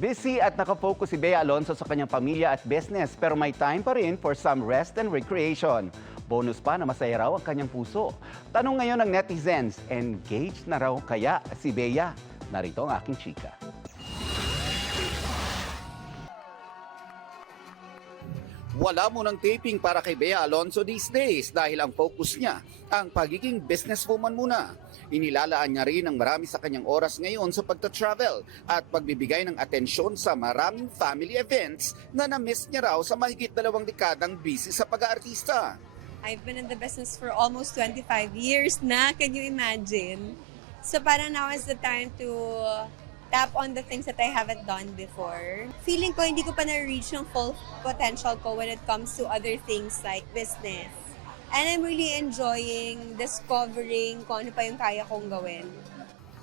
Busy at nakafocus si Bea Alonso sa kanyang pamilya at business pero may time pa rin for some rest and recreation. Bonus pa na masaya raw ang kanyang puso. Tanong ngayon ng netizens, engaged na raw kaya si Bea? Narito ang aking chika. Wala mo ng taping para kay Bea Alonso these days dahil ang focus niya ang pagiging businesswoman muna. Inilalaan niya rin ang marami sa kanyang oras ngayon sa pagta-travel at pagbibigay ng atensyon sa maraming family events na na-miss niya raw sa mahigit 2 dekadang busy sa pag-aartista. I've been in the business for almost 25 years na. Can you imagine? So parang now is the time to tap on the things that I haven't done before. Feeling ko hindi ko pa na-reach yung full potential ko when it comes to other things like business. And I'm really enjoying discovering kung ano pa yung kaya kong gawin.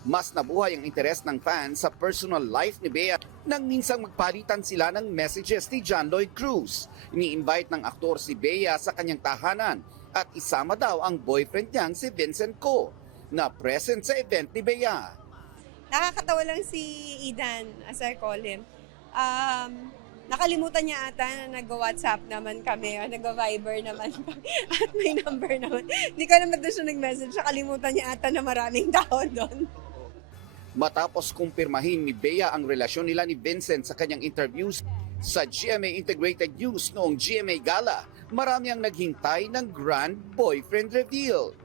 Mas nabuhay ang interes ng fans sa personal life ni Bea nang minsang magpalitan sila ng messages ni John Lloyd Cruz. Ini-invite ng aktor si Bea sa kanyang tahanan at isama daw ang boyfriend niyang si Vincent Co na present sa event ni Bea. Nakakatawa lang si Idan, as I call him. Nakalimutan niya ata na nag-WhatsApp naman kami o nag-Viber naman at may number naman. Hindi ko naman doon siya nag-message. Nakalimutan niya ata na maraming tao doon. Matapos kumpirmahin ni Bea ang relasyon nila ni Vincent sa kanyang interviews sa GMA Integrated News noong GMA Gala, marami ang naghintay ng grand boyfriend reveal.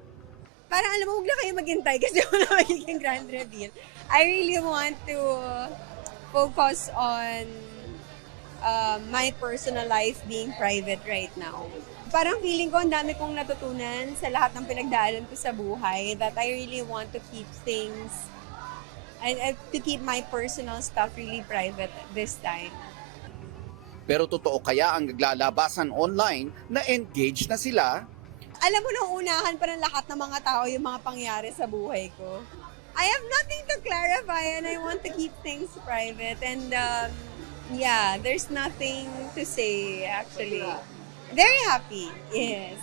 Parang alam mo, huwag na kayo maghintay kasi wala magiging grand reveal. I really want to focus on my personal life being private right now. Parang feeling ko ang dami kong natutunan sa lahat ng pinagdaanan ko sa buhay that I really want to keep things and to keep my personal stuff really private this time. Pero totoo kaya ang naglalabasan online na engaged na sila? Alam mo, nung unahan pa ng lahat ng mga tao yung mga pangyari sa buhay ko. I have nothing to clarify and I want to keep things private. And yeah, there's nothing to say actually. Very happy, yes.